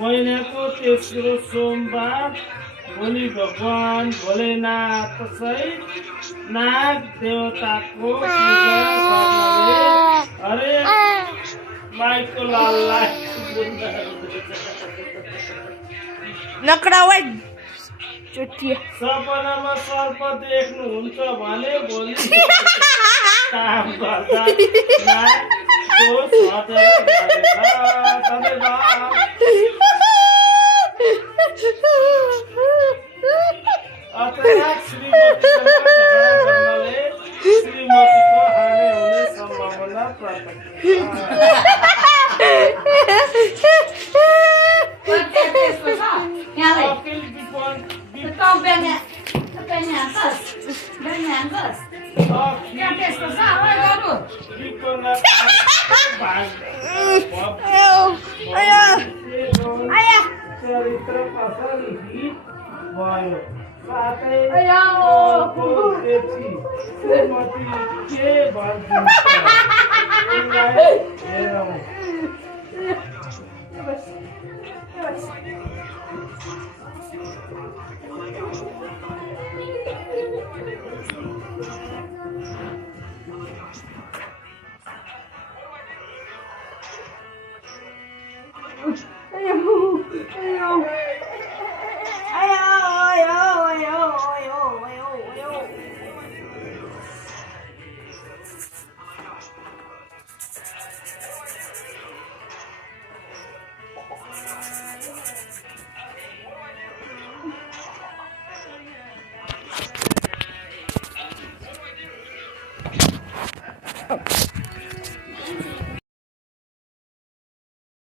महिनाको तेस्रो सोमबार भोलि भगवान भोलेनाथ सहित नाग देवताको पूजा गर्नाले हरेक माईको लाललाई सपनामा सर्प देख्नुहुन्छ भने भोलि काम गर्दा नाग दोष हटेर जानेछ। धन्यवाद। अचानक श्रीमतीसँग झगडा गर्नाले श्रीमतीको हानि हुने सम्भावना प्रकट चरित्र कसरी हित भयो साथै श्रीमती के भनिदिन्छ हेरौँ। Oh.